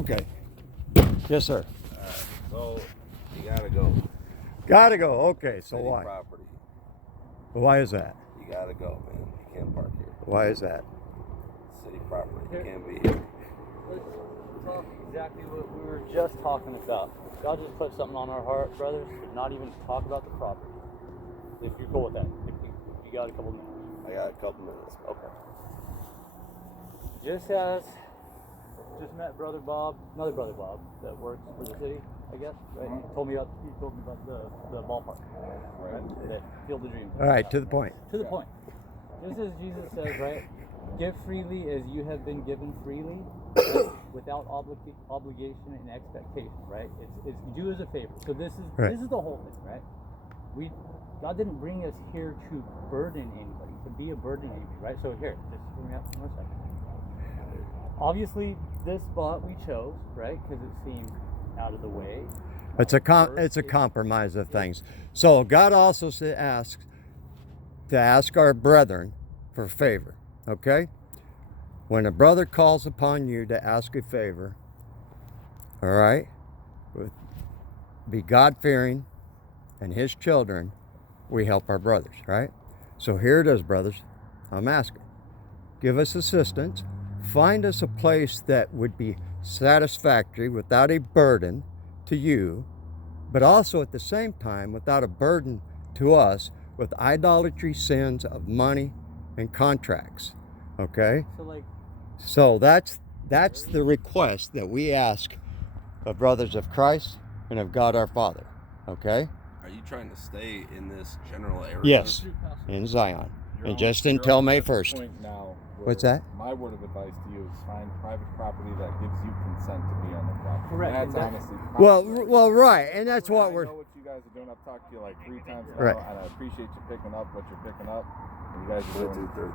Okay. Yes, sir. So you gotta go. Gotta go. Okay. So City why? property. Why is that? You gotta go, man. You can't park here. Why is that? City property. You can't be here. Let's talk exactly what we were just talking about. God just put something on our heart, brothers, to not even talk about the property. If you're cool with that. If you got a couple minutes. I got a couple minutes. Okay. Just met Brother Bob, another Brother Bob that works for the city, I guess. Right? He told me about the ballpark. Right. That Field of Dreams. All right. To the point. To the point. Just as Jesus says, right? Give freely as you have been given freely, right? Without obligation and expectation, right? It's do as a favor. So this is the whole thing, right? God didn't bring us here to burden anybody, to be a burden to anybody, right? So here, just hear me out for a second. Obviously, this spot we chose, right? Because it seemed out of the way. It's a compromise of things. So God also asks to ask our brethren for favor. Okay? When a brother calls upon you to ask a favor, all right, be God-fearing and his children, we help our brothers, right? So here it is, brothers. I'm asking. Give us assistance. Find us a place that would be satisfactory without a burden to you, but also at the same time without a burden to us with idolatry sins of money and contracts. Okay? So that's the request that we ask of brothers of Christ and of God our Father. Okay? Are you trying to stay in this general area? Yes, in Zion. And just until May 1st. What's that? My word of advice to you is find private property that gives you consent to be on the property. Correct. That's honestly. Well, right, and that's what we're. I know what you guys are doing. I've talked to you like 3 times now, Right. and I appreciate you picking up what you're picking up. And you guys are doing. Third.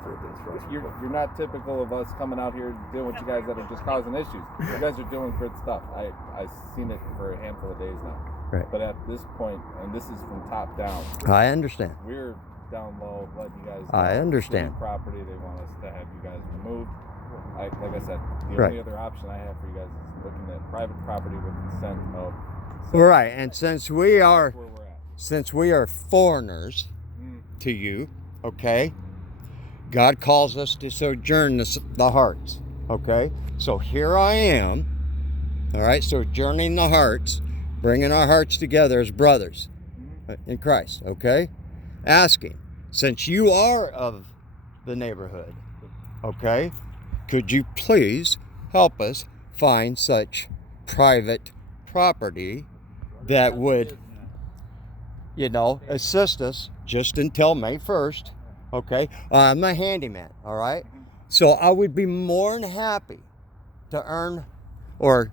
You're not typical of us coming out here dealing with you guys that are just causing issues. You guys are doing good stuff. I've seen it for a handful of days now. Right. But at this point, and this is from top down. I understand. We're down low, letting you guys. I understand. City property. They want us to have you guys removed. Like I said, the Right. only other option I have for you guys is looking at private property with consent of. Right, and since we are Where we're at. foreigners to you, okay, God calls us to sojourn the hearts, okay? So here I am, all right, sojourning the hearts, bringing our hearts together as brothers in Christ, okay? Asking, since you are of the neighborhood, okay, could you please help us find such private property that would, assist us just until May 1st, okay? I'm a handyman, all right? So I would be more than happy to earn or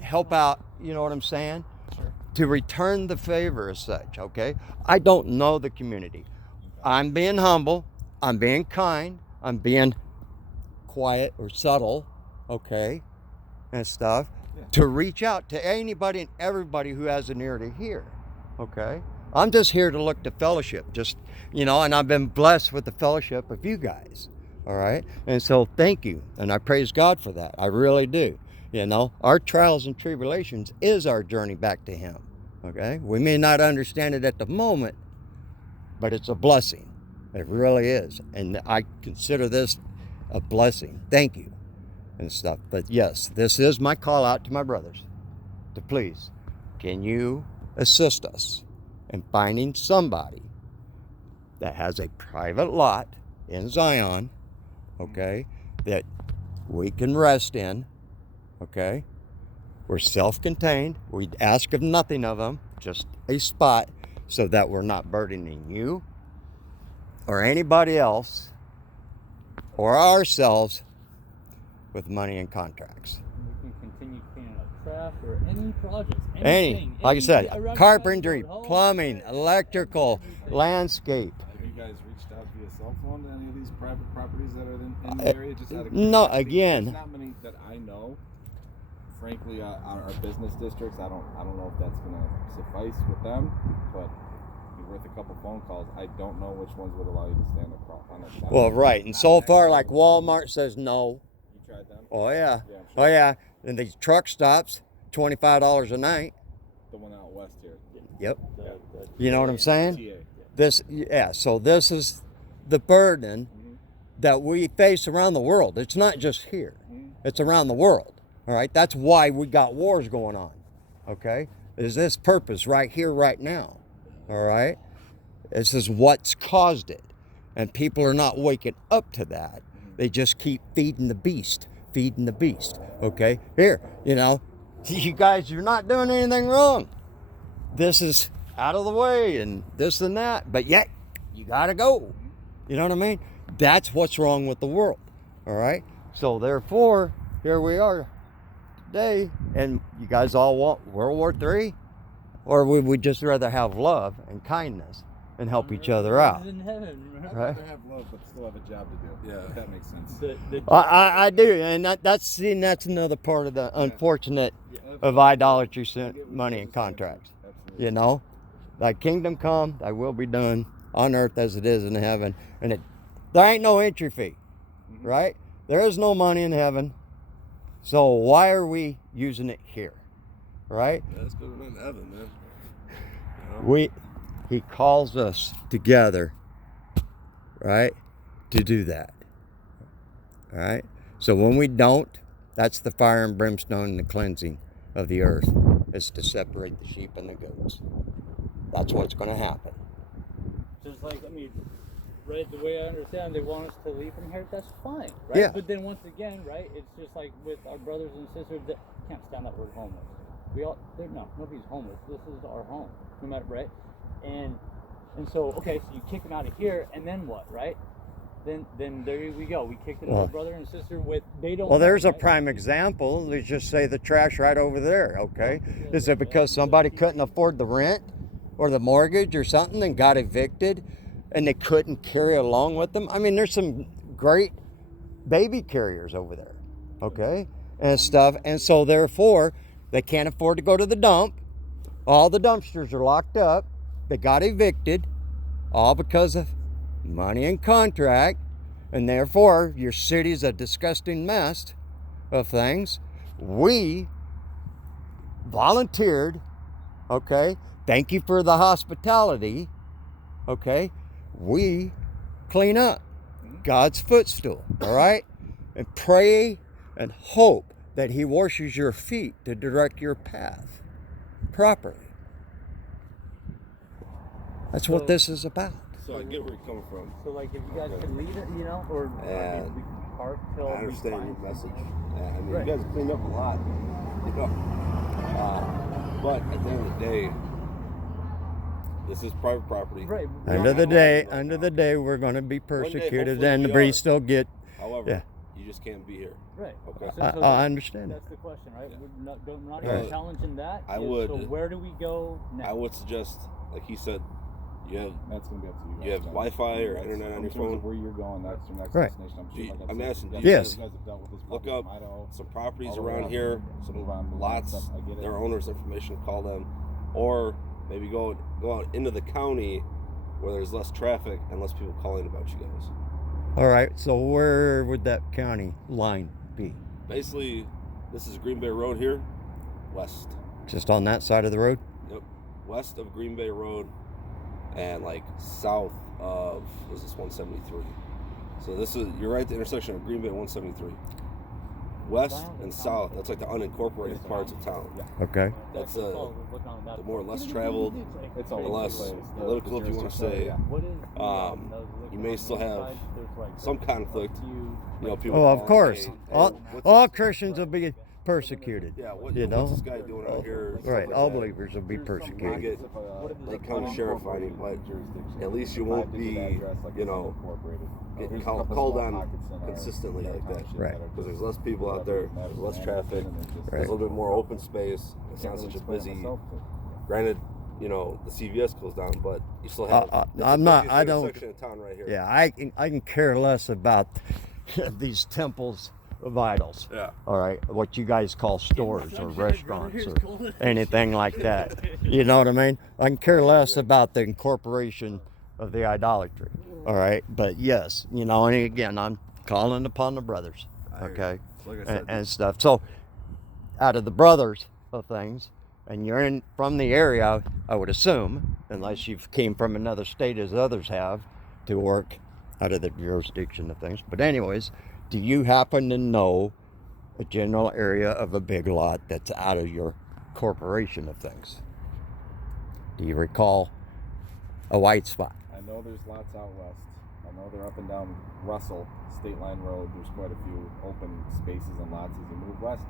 help out, you know what I'm saying? Sure. To return the favor as such, okay? I don't know the community. I'm being humble, I'm being kind, I'm being quiet or subtle, okay, and stuff, to reach out to anybody and everybody who has an ear to hear, okay? I'm just here to look to fellowship, and I've been blessed with the fellowship of you guys, all right? And so thank you, and I praise God for that. I really do. Our trials and tribulations is our journey back to him, okay? We may not understand it at the moment, but it's a blessing. It really is. And I consider this a blessing. Thank you and stuff. But yes, this is my call out to my brothers to please, can you assist us in finding somebody that has a private lot in Zion, okay, that we can rest in, okay? We're self-contained. We ask of nothing of them, just a spot so that we're not burdening you or anybody else or ourselves with money and contracts. We can continue cleaning up trash or any projects. Like I said, around carpentry, the home, plumbing, electrical, landscape. Have you guys reached out via cell phone to any of these private properties that are in the area? Just out of No, curiosity? again. There's not many that I know. Frankly, our business districts, I don't know if that's going to suffice with them, but it'd be worth a couple phone calls. I don't know which ones would allow you to stand up on it. Well, right. And so far, like Walmart says no. You tried them? Oh, yeah. Yeah, I'm sure. Oh, yeah. and these truck stops, $25 a night. The one out west here. Yep. The You know what I'm saying? TA. So this is the burden that we face around the world. It's not just here. It's around the world. All right? That's why we got wars going on. Okay? Is this purpose right here, right now. All right? This is what's caused it. And people are not waking up to that. They just keep feeding the beast. Okay? Here, you guys, you're not doing anything wrong. This is out of the way and this and that. But yet, you got to go. You know what I mean? That's what's wrong with the world. All right? So therefore, here we are today. And you guys all want World War III? Or would we just rather have love and kindness and help each other out? In heaven, I'd Right. rather have love, but still have a job to do. Yeah. If that makes sense. I do. And that's another part of the unfortunate of idolatry, money, and contracts. Absolutely. Thy kingdom come, thy will be done on earth as it is in heaven. And there ain't no entry fee, right? There is no money in heaven. So why are we using it here, right? Yeah, that's good. We're not in heaven, man. You know? He calls us together, right, to do that. All right? So when we don't, that's the fire and brimstone and the cleansing of the earth. Is to separate the sheep and the goats. That's what's going to happen. Just like, right, the way I understand, they want us to leave from here, that's fine, right? Yeah. But then once again, right, it's just like with our brothers and sisters that can't stand that word homeless. Nobody's homeless. This is our home, no matter, right? And so, okay, so you kick them out of here, and then what, right? Then there we go. We kicked another brother and sister with, they don't. Well, there's a right? prime example. Let's just say the trash right over there, okay? Is it because somebody couldn't afford the rent or the mortgage or something and got evicted and they couldn't carry along with them? I mean, there's some great baby carriers over there, okay? And stuff. And so, therefore, they can't afford to go to the dump. All the dumpsters are locked up. They got evicted, all because of money and contract. And therefore, your city's a disgusting mess of things. We volunteered, okay? Thank you for the hospitality, okay? We clean up God's footstool, all right? And pray and hope that He washes your feet to direct your path properly. That's what this is about. So I get where you're coming from. So like, if you guys could leave it, or And we can park till I we understand find your message. somewhere. I mean, Right. you guys cleaned up a lot, but at the end of the day, this is private property. Right. Under the day, we're going to be persecuted, hopefully and we we are. still get. However, Yeah. you just can't be here. Right. Okay. I understand. That's the question, right? We're not Right. even challenging that. I So would- where do we go next? I would suggest, like he said, you have That's gonna be up to you. You have guys. Wi-Fi or internet on In your terms phone? of where you're going, that's your next Right. destination. Do you- Like I'm said, asking, you do you Yes. guys have dealt with this look problem up from Idaho. some properties all the way around around here, here. some Move on, move on, lots, stuff. I get it. their owners' information, call them, or maybe go out into the county where there's less traffic and less people calling about you guys. All right. So where would that county line be? Basically, this is Green Bay Road here, west. Just on that side of the road? Yep, west of Green Bay Road, and like south of this is 173. So you're right at the intersection of Green Bay and 173. West and south, that's like the unincorporated parts of town. Yeah. Okay. That's the the more less traveled, It's all Unless over the place. political, if you want to say, What is you may still have some conflict. People. Oh, of calling, course. hey, All what's all this- Christians will be persecuted. Yeah, you know? what's this guy doing out here? Stuff Right. like all that. believers will be You persecuted. get like county sheriff fighting, but at least you won't be, getting called on consistently like that. Right. Because there's less people out there, there's less traffic, there's a little bit more open space. It's not such a busy. Granted, the CVS closed down, but you still have. it's the I'm not- busiest I don't- intersection of town right here. Yeah, I can care less about these temples of idols. Yeah. All right, what you guys call stores or restaurants or anything like that. You know what I mean? I can care less about the incorporation of the idolatry. All right, but yes, and again, I'm calling upon the brothers, okay, Like I said, and stuff. So out of the brothers of things, and you're in from the area, I would assume, unless you came from another state as others have to work out of the jurisdiction of things. But anyways, do you happen to know a general area of a big lot that's out of your corporation of things? Do you recall a white spot? I know there's lots out west. I know they're up and down Russell, State Line Road. There's quite a few open spaces and lots as you move west.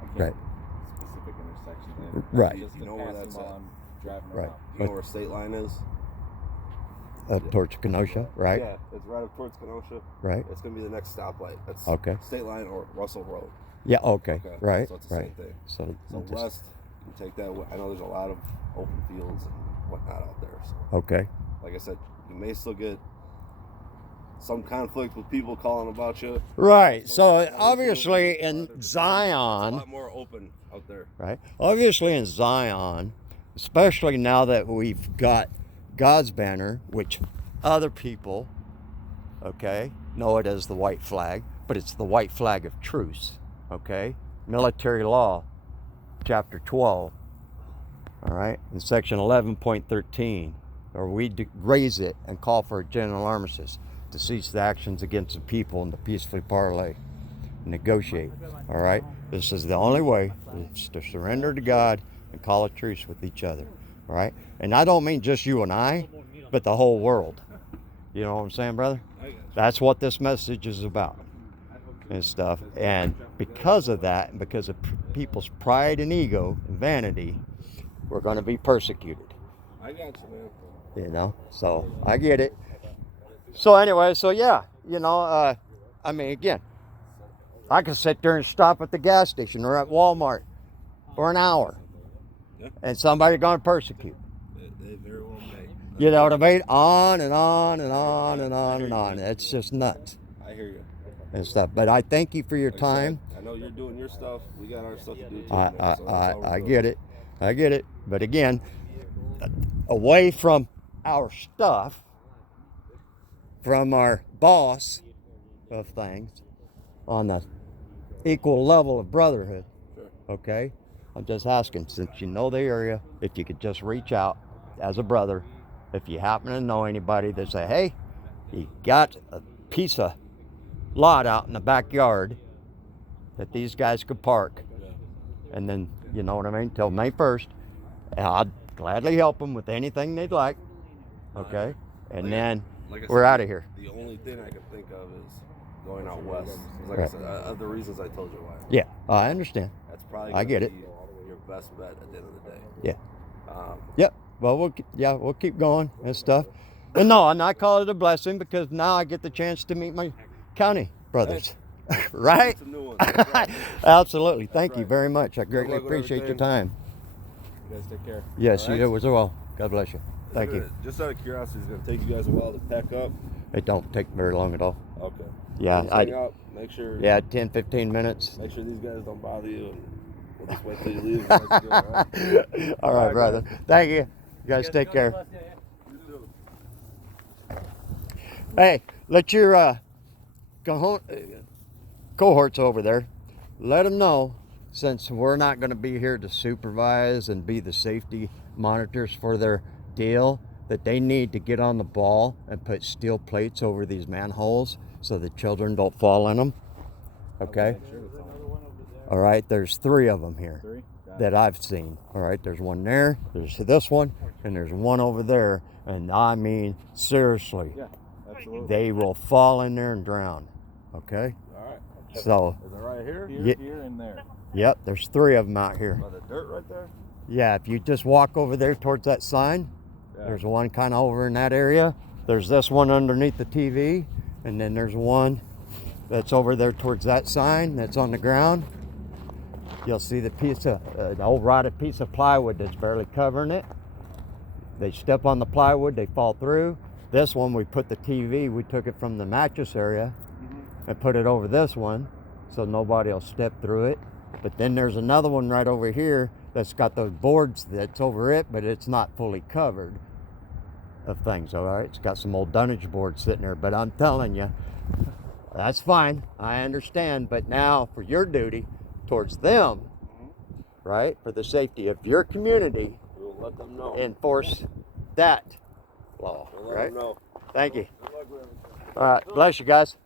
I can't Right. specific intersections. Right. Just You know where that's while at? I'm driving Right. around. You know where State Line is? Up towards Kenosha, right? Yeah, it's right up towards Kenosha. Right. It's gonna be the next stoplight. That's Okay. State Line or Russell Road. Yeah, okay. Okay, Right. so it's the right. same thing. So, So just- west, you take that. I know there's a lot of open fields and whatnot out there. So, okay. like I said, you may still get some conflict with people calling about you. Right. So obviously in It's a Zion, lot more open out there. right? Obviously in Zion, especially now that we've got God's banner, which other people, okay, know it as the white flag, but it's the white flag of truce, okay? Military law, chapter 12, all right, in section 11.13, or we raise it and call for a general armistice to cease the actions against the people and to peacefully parley, negotiate, all right? This is the only way, is to surrender to God and call a truce with each other, all right? And I don't mean just you and I, but the whole world. You know what I'm saying, brother? That's what this message is about and stuff. And because of that, and because of people's pride and ego and vanity, we're going to be persecuted. I got you, man. You know, so I get it. So anyway, so yeah, you know, I mean, again, I could sit there and stop at the gas station or at Walmart for an hour, Yeah. and somebody going to persecute. They very well may. You know what I mean? On and on and on and on and on. It's just nuts I hear you. and stuff. But I thank you for your Like I time. said, I know you're doing your stuff. We got our stuff to do too. I, man, so that's all we're I doing. get it. I get it. But again, away from our stuff, from our boss of things, on the equal level of brotherhood, Sure. okay? I'm just asking, since you know the area, if you could just reach out as a brother, if you happen to know anybody that say, hey, you got a piece of lot out in the backyard that these guys could park, and then, you know what I mean, till May 1st, and I'd gladly help them with anything they'd like, okay? And then Like I we're said, out of here. The only thing I can think of is going out west. 'Cause like Right. I said, of the reasons I told you why. Yeah, I understand. That's probably I get gonna it. be your best bet at the end of the day. Yeah. Um, Yep. Well, we'll keep going and stuff. But no, and I call it a blessing because now I get the chance to meet my county brothers, right? it's a new one. That's right. Absolutely. Thank you right. very much. I greatly luck with appreciate your everything. time. You guys take care. Yes, All you right. do as well. God bless you. Thank you. Just out of curiosity, it's going to take you guys a while to pack up. It don't take very long at all. Okay. Yeah, Just hang out. Make sure. Yeah, 10, 15 minutes. Make sure these guys don't bother you, and we'll just wait till you leave. and let you go, all right? All right, brother. Thank you. You guys take care. You too. Hey, let your cohorts over there, let them know, since we're not going to be here to supervise and be the safety monitors for their deal, that they need to get on the ball and put steel plates over these manholes so the children don't fall in them. Okay? Sure, that's all. All right, there's 3 of them here Three? Got it. that I've seen. All right, there's one there, there's this one, and there's one over there. And I mean, seriously, Yeah, absolutely. they will fall in there and drown. Okay? All right. So, Is it right here? Here, Yeah. here, and there. yep, there's 3 of them out here. By the dirt right there? Yeah, if you just walk over there towards that sign, Yeah. there's one kind of over in that area. There's this one underneath the TV, and then there's one that's over there towards that sign that's on the ground. You'll see the piece of the old rotted piece of plywood that's barely covering it. They step on the plywood, they fall through. This one, we put the TV, we took it from the mattress area and put it over this one so nobody will step through it. But then there's another one right over here that's got those boards that's over it, but it's not fully covered of things, all right? It's got some old dunnage boards sitting there, but I'm telling you, that's fine. I understand, but now for your duty towards them, right, for the safety of your community, We'll let them know. enforce that law, We'll let right? them know. Thank you. Good luck with everything. All right, bless you guys.